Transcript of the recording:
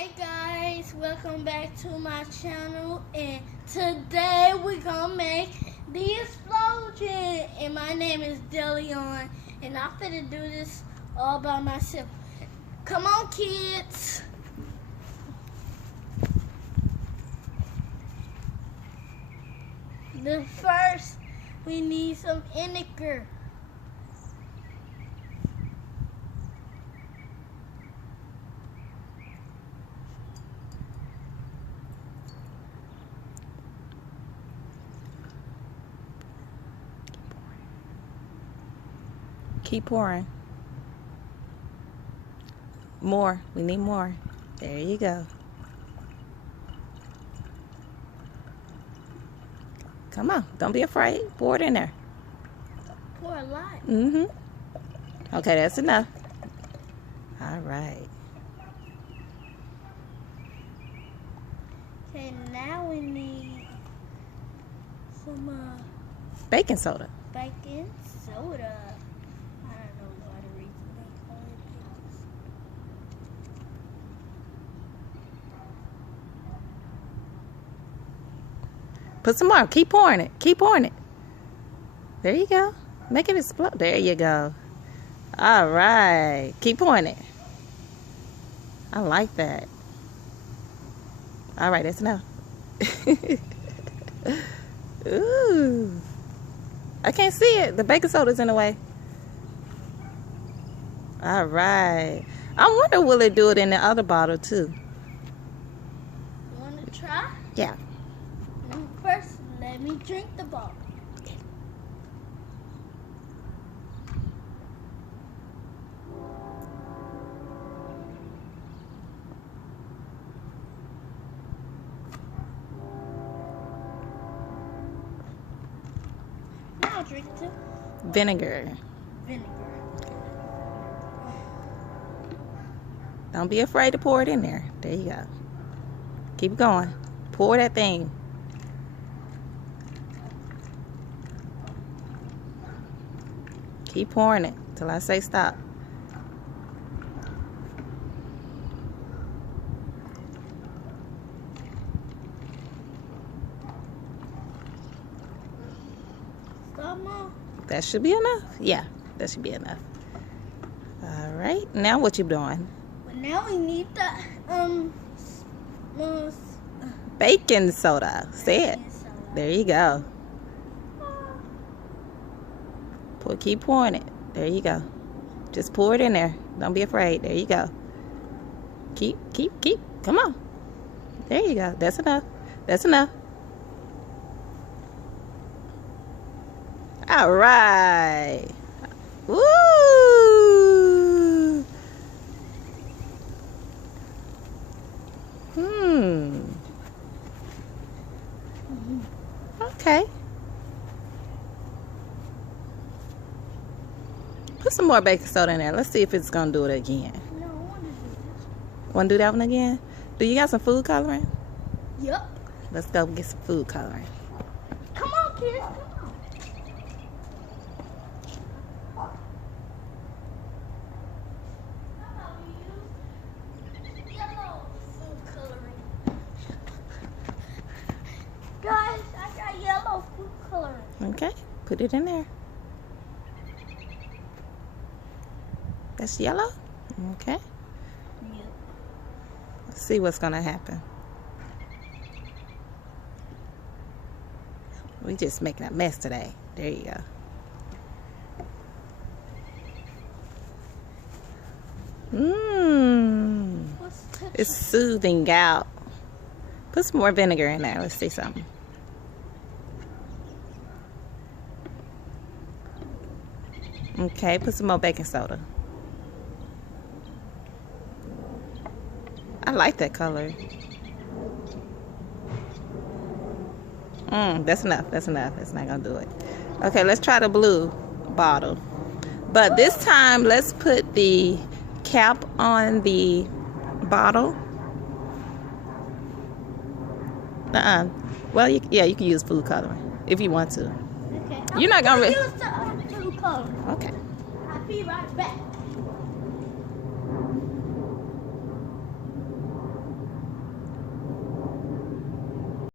Hey guys, welcome back to my channel, and today we're gonna make the explosion. And my name is Deleon, and I'm finna do this all by myself. Come on, kids. The first, we need some vinegar. Keep pouring. More. We need more. There you go. Come on. Don't be afraid. Pour it in there. Pour a lot. Okay, that's enough. All right. Okay, now we need some Baking soda. baking soda. I don't know why the reason they call it baking soda. Put some more. Keep pouring it. Keep pouring it. There you go. Make it explode. There you go. All right. Keep pouring it. I like that. All right, that's enough. Ooh. I can't see it. The baking soda's in the way. All right. I wonder will it do it in the other bottle too? You want to try? Yeah. First, let me drink the bottle. Now drink the Vinegar. vinegar. Don't be afraid to pour it in there. There you go. Keep going. Pour that thing. Keep pouring it till I say stop. Stop, Mom. That should be enough. Yeah, that should be enough. All right. Now what you doing? But now we need the Baking soda. Say it. baking soda. There you go. Keep pouring it. There you go. Just pour it in there. Don't be afraid. There you go. Keep. Come on. There you go. That's enough. That's enough. All right. Woo! Okay. Put some more baking soda in there. Let's see if it's gonna do it again. No, I want to do this. Want to do that one again? Do you got some food coloring? Yup. Let's go get some food coloring. Come on, kids. Come on. Yellow food coloring. Guys, I got yellow food coloring. Okay, put it in there. That's yellow? Okay. Yep. Let's see what's gonna happen. We just making a mess today. There you go. It's soothing out. Put some more vinegar in there. Let's see something. Okay, put some more baking soda. I like that color. That's enough. That's enough. That's not gonna do it. Okay, let's try the blue bottle. But this time, let's put the cap on the bottle. Well, you can use food coloring if you want to. Okay. You're not gonna use the food coloring. Okay. I'll be right back.